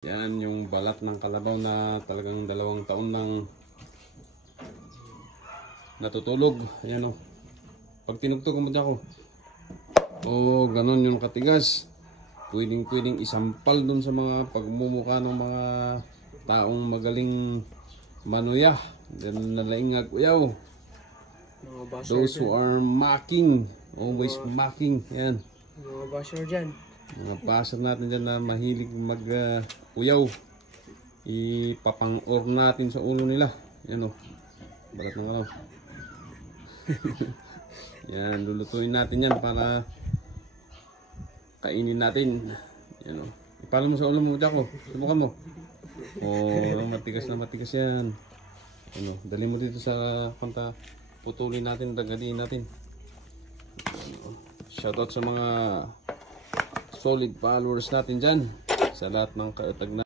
Yan yung balat ng kalabaw na talagang 2 taon nang natutulog. Ayan o. Pag tinugtog mo dyan ko. O ganon yung katigas. Pwedeng isampal dun sa mga pagmumuka ng mga taong magaling manuya. Nalaingag uyaw. Those who are mocking. Always mocking. Yan. Mga basher dyan. Mga basher natin dyan na mahilig mag-uyaw. Ipapang-or natin sa ulo nila. Yan o. Balat ng araw. Yan. Lulutuin natin yan para kainin natin. Yan o. Ipalo mo sa ulo mo, Jaco. Subukan mo. Matigas na matigas yan. Ano, dali mo dito sa panta. Putulin natin, dagadiin natin. Shoutout sa mga solid followers natin dyan. Sa lahat ng kaatag na